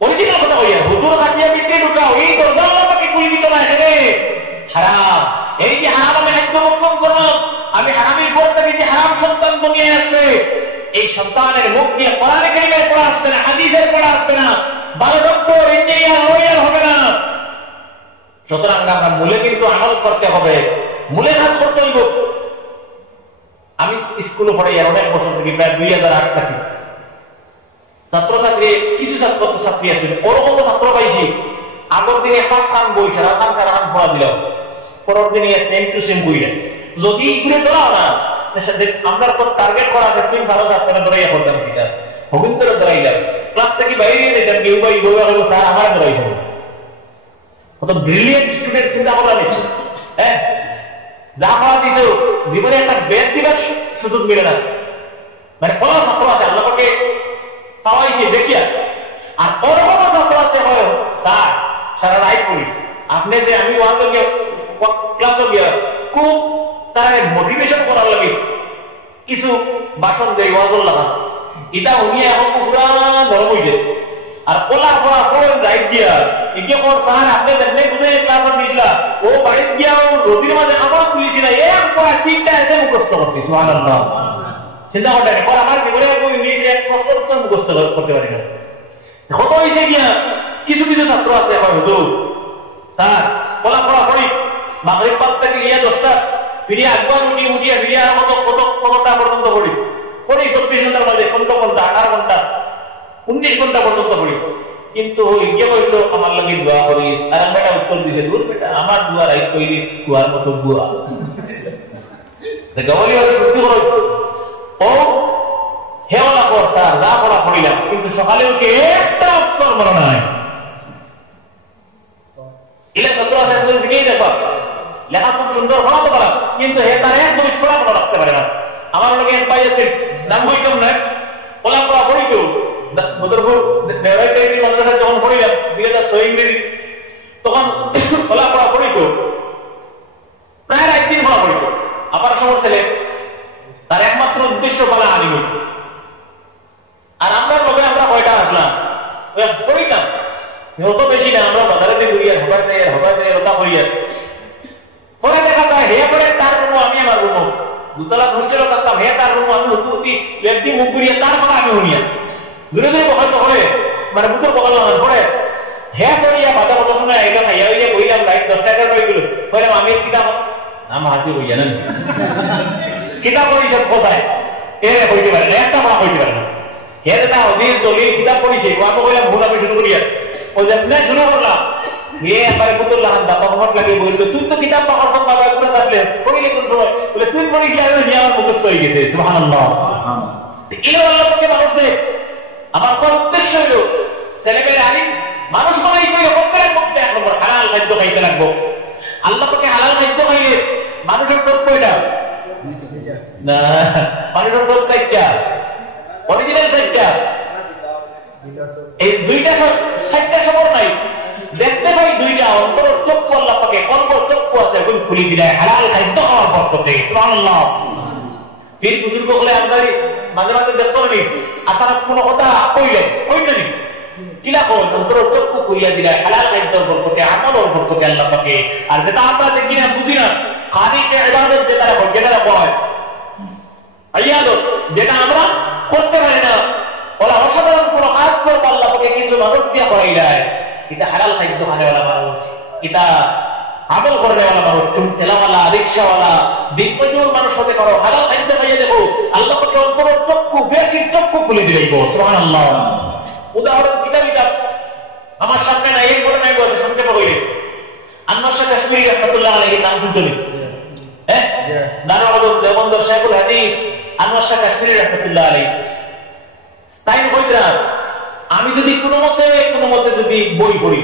Original কথা কইয়া হুজুর কাটিয়া বিটে ঢুকাও এই দরজা আমাকে কুলি দিত না এখানে হারাম। এই যে হারাম আমি একদম বক্ষণ করলাম, আমি হারামের পর থেকে যে হারাম সন্তান বনিয়ে আসছে, এই সন্তানের মুখ দিয়ে কোরআন কারীমের পড়া আসবে না, হাদিসের পড়া আসবে না, ভালো ডক্টর ইঞ্জিনিয়ার লয়ার হবে না। সুতরাং আমরা মূলে কিন্তু আমল করতে হবে, মূলে কাজ করতে হইব। আমি স্কুলে পড়াই অনেক বছর থেকে, প্রায় 2008 থেকে ছাত্রছাত্রী, কিছু ছাত্রছাত্রী আছে ওরকম ছাত্র পাইছি আগের দিনে 5 খান বই সারা খান পড়া দিল, পরের দিনে সেম টু সেম বই দেয়। যদি ইসরে ধরাও না আমরা তো টার্গেট করা আছে, তুমি ভালো ছাত্র ধরাইয়া করতাম কিনা হবিন্দর ধরাইলাম, ক্লাস থেকে বাইরে যেতাম, কেউ বা বই হলো স্যার আমার ধরাইছ। কত ব্রিলিয়েন্ট স্টুডেন্ট চিন্তা করা নিচ্ছে, হ্যাঁ যা পড়া দিছ জীবনে একটা বেদ দিবার সুযোগ মিলে না। মানে কোন ছাত্র আছে আল্লাহকে পাওয়াইছে দেখিয়া, আর কোন ছাত্র আছে হয় স্যার সারা রাত পড়ি আপনি যে আমি ওয়ান গিয়ে ক্লাসে গিয়া খুব তার মোটিভেশন করার লাগে কিছু ভাষণ দেয় ওয়াজল লাগা, এটা উনি এখন পুরা গরম হয়েছে। আর ওলা পড়া পড়েন রাইট দিয়া একে পর স্যার আপনি যেমনি বুঝে ক্লাসে দিছিলা ও বাড়িতে গিয়া রবির মাঝে আমার পুলিশ না এক পড়া 3টা এসে মুখস্থ করছি। সুবহানাল্লাহ, চিন্তা করতে পর আমার জীবনে ইংলিশে এক প্রশ্ন উত্তর মুখস্থ করতে পারি না। কত হয়েছে গিয়া কিছু কিছু ছাত্র আছে হয় হুজুর স্যার পড়া পড়া পড়ি মাগরিব পাঁচ থেকে গিয়া 10টা ফিরিয়ে একবার উঠিয়া ফিরিয়ে আর কতটা পর্যন্ত পড়ি 24 ঘন্টার মাঝে 15 ঘন্টা 18 ঘন্টা 19 ঘন্টা পর্যন্ত পড়ি। কিন্তু ইয়ে বলতো আমার লাগে দোয়া করিস, আর আমি একটা উত্তর দিছে দূর বেটা আমার দোয়া রাইট কইলি কুয়ার মতো বুয়া গবলি হলে সত্যি করো ও হেওয়ালা পর স্যার যা পড়া পড়িলাম, কিন্তু সকালে উঠে একটা উত্তর মনে নাই। ইলে ছাত্র আছে দিকেই দেখো লেখা খুব সুন্দর পড়াতে পারা, কিন্তু হে তার একদম পড়া পড়া রাখতে পারে না। আমার লোকে এক ভাই আছে নাম বইতাম না পড়া পড়া পড়ি কেউ মদরপুর দেওয়াই মাদ্রাসায় যখন পড়িলাম 2006 ইংরেজি, তখন পড়া পড়া পড়ি কেউ প্রায় রাত দিন পড়া পড়ি। আবার সময় ছেলে তার একমাত্র উদ্দেশ্য বলা আনি হইত, আর আমরা লোকে আমরা কয়টা আসলাম পড়িতাম অত বেশি না, আমরা বাজারে দিয়ে ঘুরিয়া হবার দেয় ওটা করিয়া পরে দেখা যায় হে পরে তার রুমো আমি আমার রুমো দুতলা হোস্টেলে থাকতাম, হে তার রুমো আমি হুতুতি ব্যক্তি মুখ ঘুরিয়া তার কথা আমি শুনিয়া দূরে দূরে বকাল করে মানে বুকের বকাল পরে হে পড়িয়া বাধা কত সময় এটা খাইয়া হইয়া বইলাম রাত 10টা 11টা হয়ে গেল পরে আমি কিতাব নাম হাসি হইয়া না কিতাব পড়ি সব কোথায় এ হইতে পারে না, একটা পড়া হইতে পারে না। হে দাদা অধীর দলিল কিতাব পড়িছে আমি বললাম ভুল আমি শুরু করিয়া ও যেমন শুরু করলাম একবারে পুতুল লাহান দাপা মত লাগে বলল তুই তো কিতাব পাওয়ার সব বাবা করে থাকলে পড়িলে কোন সময় বলে তুই পড়িস আমি আমার মুখস্থ হয়ে গেছে। সুবহানাল্লাহ, এই আল্লাহ পাকে মানুষ দে আমার কোন উদ্দেশ্য হলো ছেলেমেয়ের আলিম মানুষ বানাই করে প্রত্যেক মধ্যে এক নম্বর হালাল খাদ্য খাইতে লাগবো। আল্লাহ পাকে হালাল খাদ্য খাইলে মানুষের চোখ কয়টা না, মানুষের চোখ 4টা অরিজিনাল 4টা, এই 2টা 4টা খবর নাই দেখতে পাই 2টা অন্তর চক্ষু আল্লাহ পাকে কল্প চক্ষু আছে ওই খুলি দিলে হালাল খাদ্য খাওয়ার বরকতে। সুবহানাল্লাহ, ফির বুজুর্গ হলে আমদারি মাঝে মাঝে দেখছো নি আসার কোন কথা কইলেন কিলা কোন অন্তর চক্ষু খুলিয়া দিলে হালাল খাদ্যর বরকতে আমলের বরকতে আল্লাহ পাকে। আর যেটা আমরা দেখি না বুঝি না খানিকে ইবাদত যেটা কয় আইয়াদত যেটা আমরা করতে পারি না ওরা অসাধারণ কোন কাজ করবো আল্লাহ পাকে কিছু মানুষ দিয়া করাই যায়, এটা হালাল খাদ্য খানেওয়ালা মানুষ, এটা আমল করেওয়ালা মানুষ, ঠেলাওয়ালা রিক্সাওয়ালা দিনমজুর মানুষ হতে পারো, হালাল খাদ্য খাইয়ে দেখো আল্লাহ পাকে অন্তরের চক্ষু ফেকির চক্ষু খুলে দিলেই গো। সুবহানাল্লাহ, উদাহরণ কিতাব আমার সামনে না এই ঘটনা বলতে সংক্ষেপে বলি আনোয়ার শাহ কাশ্মীরি রাহমাতুল্লাহ আলাইহি নাম শুনছেন? হ্যাঁ, দারুল দেওবন্দের শাইখুল হাদিস আনোয়ার শাহ কাশ্মীরি রাহমাতুল্লাহ আলাইহি তাই কইরা আমি যদি কোনো মতে যদি বই পড়ি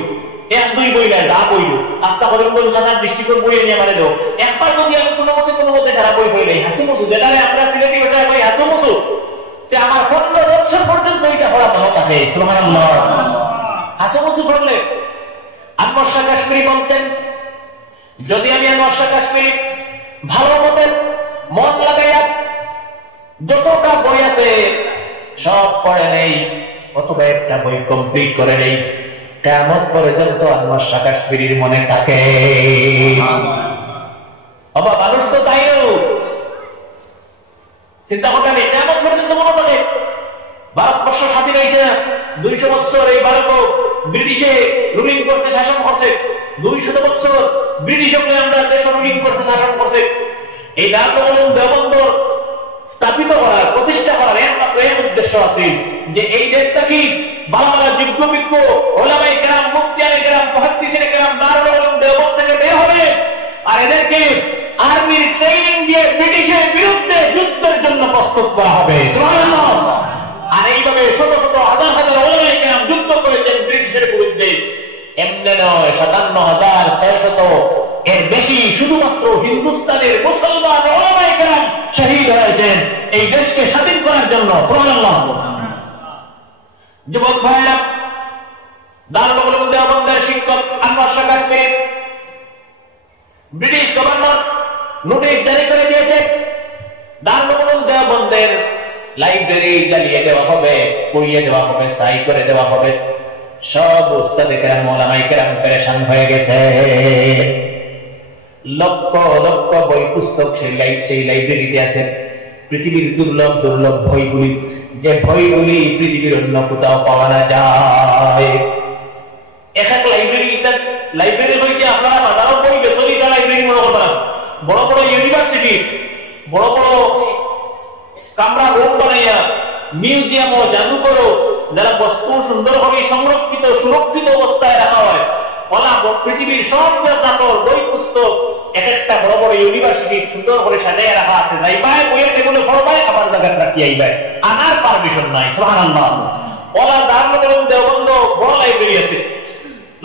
1-2 বই না যা পড়িল আস্তা করে কোন সাধারণ দৃষ্টিকোণ বই নিয়ে মানে দাও একবার যদি আমি কোনো মতে সারা বই পড়ি হাসি মুসু যেটারে আমরা সিলেটি ভাষায় কই হাসি মুসু তে আমার 15 বছর পর্যন্ত এটা পড়া মনে থাকে। সুবহানাল্লাহ, হাসি মুসু পড়লে আনোয়ার শাহ কাশ্মীরি বলতেন যদি আমি আনোয়ার শাহ কাশ্মীরি ভালো মতে মন লাগাইয়া যতটা বই আছে সব পড়ে নেই অথবা একটা বই কমপ্লিট করে নেই, কিয়ামত পর্যন্ত আনোয়ার শাহ কাশ্মীরির মনে থাকে। বাবা মানুষ তো তাই চিন্তা করতে নেই, কিয়ামত পর্যন্ত মনে থাকে। ভারতবর্ষ স্বাধীন হয়েছে না 200 বছর, এই ভারত ব্রিটিশে রুলিং করছে, শাসন করছে 200 বছর। ব্রিটিশ আমরা দেশ রুলিং করছে, শাসন করছে। এই দারুল উলুম দেওবন্দ স্থাপিত করার, প্রতিষ্ঠা করার একমাত্র এক উদ্দেশ্য আছে যে এই দেশটা কি ভালো ভালো যোগ্য বিজ্ঞ ওলামায়ে কেরাম, মুফতিয়ানে কেরাম, মুহাদ্দিসিনে কেরাম দারুল উলুম দেওবন্দ থেকে বের হবে, আর এদেরকে আর্মির ট্রেনিং দিয়ে ব্রিটিশের বিরুদ্ধে যুদ্ধের জন্য প্রস্তুত করা হবে। সুবহানাল্লাহ। আর এইভাবে শত শত হাজার হাজার ওলামায়ে কেরাম যুদ্ধ করেছেন ব্রিটিশের বিরুদ্ধে। এমনি নয়, 57,600 এর বেশি শুধুমাত্র হিন্দুস্তানের মুসলমান ওলামায়ে কেরাম শহীদ হয়েছেন এই দেশকে স্বাধীন করার জন্য। সুবহানাল্লাহ। যুবক ভাইরা, দারুল উলুম দেওবন্দের শিক্ষক Anwar Shah Kashmiri British governor notice জারি করে দিয়েছে, দারুল উলুম দেওবন্দের লাইব্রেরি জ্বালিয়ে দেওয়া হবে, পুড়িয়ে দেওয়া হবে, ছাই করে দেওয়া হবে। সব উস্তাদে কেরাম, ওলামায়ে কেরাম পেরেশান হয়ে গেছে। লক্ষ লক্ষ বই পুস্তক সেই লাইব্রেরিতে আছে। পৃথিবীর দুর্লভ দুর্লভ বইগুলি, যে বইগুলি পৃথিবীর অন্য কোথাও পাওয়া না যায়। এক লাইব্রেরি বইতে আপনারা বাজারও বই বেসরিকা লাইব্রেরি মনে করবেন, বড় বড় ইউনিভার্সিটি বড় বড় কামরা রুম বানাইয়া মিউজিয়াম ও জাদুঘরও যারা বস্তু সুন্দরভাবে সংরক্ষিত সুরক্ষিত অবস্থায় রাখা হয়, ওলা পৃথিবীর সব জাতর বই পুস্তক এক একটা বড় বড় ইউনিভার্সিটি সুন্দর করে সাজিয়ে রাখা আছে। যাইবাই বইয়ের টেবিলে পড়বাই, আবার জায়গা রাখি আইবাই, আনার পারমিশন নাই। সুবহানাল্লাহ। ওলা দারুল উলুম দেওবন্দ বড় লাইব্রেরি আছে,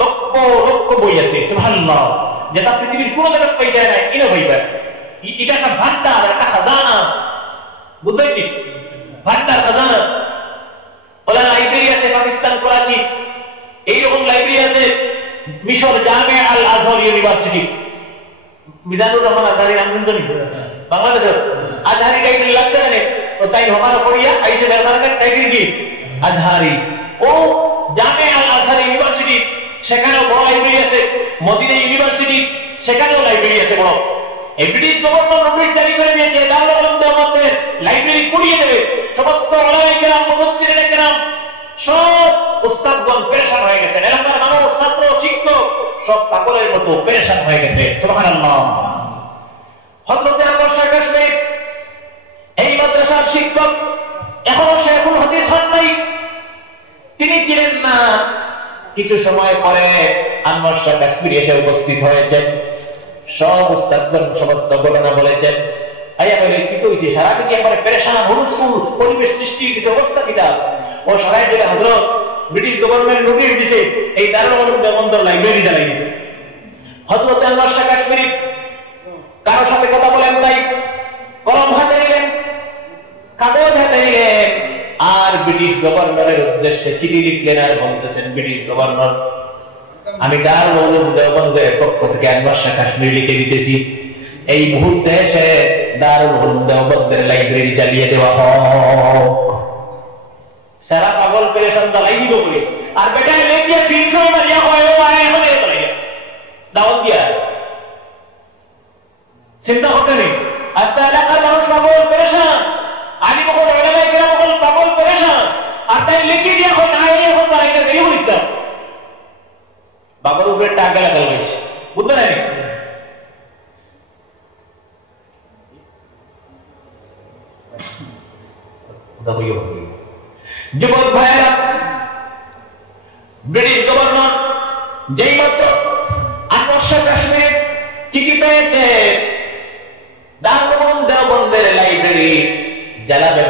লক্ষ লক্ষ বই আছে। সুবহানাল্লাহ। যেটা পৃথিবীর কোনো জায়গা পাইতে নাই, কিনে পাইবা। এটা একটা ভান্ডার, একটা খাজানা, বুঝলেন কি? ভান্ডার, খাজানা। ওলা লাইব্রেরি আছে পাকিস্তান করাচি, এইরকম লাইব্রেরি আছে মিশর জামে আল আজহর ইউনিভার্সিটি। মিজানুর রহমান আজহারি নাম শুনছেন বাংলাদেশের? আজহারি টাইটেল লাগছে না, তো তাই হমারা পড়িয়া আইসে দরকার টাইটেল কি আজহারি। ও জামে আল আজহার ইউনিভার্সিটি, সেখানেও বড় লাইব্রেরি আছে। মদিনা ইউনিভার্সিটি, সেখানেও লাইব্রেরি আছে বড়। এই ব্রিটিশ গভর্নর নোটিশ জারি করে দিয়েছে দারুল উলুম দেওবন্দের লাইব্রেরি পুড়িয়ে দেবে। সমস্ত ওলামায়ে কেরাম, মুফাসসিরিনে কেরাম, সব উস্তাদগণ পেরেশান হয়ে গেছেন। এলাকার মানুষ, ছাত্র, শিক্ষক সব পাগলের মতো পেরেশান হয়ে গেছে। সুবহানাল্লাহ। হযরত আনোয়ার শাহ কাশ্মীরি এই মাদ্রাসার শিক্ষক, এখনো শেখুল হাদিস হন নাই, তিনি ছিলেন না। কিছু সময় পরে আনোয়ার শাহ কাশ্মীরি এসে উপস্থিত হয়েছেন। সব উস্তাদগণ সমস্ত ঘটনা বলেছেন। আইয়া বলে কি তো হইছে, সারাদিন একবারে পেরেশান, হুলস্থুল পরিবেশ সৃষ্টি হয়েছে, অবস্থা কিটা? ও সরাই দিলে হযরত ব্রিটিশ গভর্নমেন্ট নোটিশ দিছে এই দারুল উলুম দেওবন্দের লাইব্রেরি জ্বালাই দিতে। হযরত আনোয়ার শাহ কাশ্মীরি কারো সাথে কথা বলেন নাই, কলম হাতে নিলেন, কাগজ হাতে নিলেন, আর ব্রিটিশ গভর্নরের উদ্দেশ্যে চিঠি লিখলেন। আর বলতেছেন, ব্রিটিশ গভর্নর, আমি দারুল উলুম দেওবন্দের পক্ষ থেকে আনোয়ার শাহ কাশ্মীরি লিখে দিতেছি, এই মুহূর্তে এসে দারুল উলুম দেওবন্দের লাইব্রেরি জ্বালিয়ে দেওয়া হোক। সারা পাগল পেরেশান জ্বালাই দিব বলে, আর বেটায় লেখিয়া সিনসই মারিয়া হয় ও আয় এখন এ করে দাওয়াত দিয়া চিন্তা করতে নেই। আজকে এলাকার মানুষ পাগল পেরেশান, আলিম ওখানে ওলামায়ে কেরাম ওখানে পাগল পেরেশান, আর তাই লিখে দিয়া হয় না এখন তারা এটা বেরিয়ে হইছে বাবার উপরে টাকা লাগাল হয়েছে, বুঝতে নাই? যুবক ভাইয়েরা, ব্রিটিশ গভর্নর যেই মাত্র আনোয়ার শাহ কাশ্মীরি চিঠি পেয়েছে দারুল উলুম দেওবন্দের লাইব্রেরি জ্বালাবে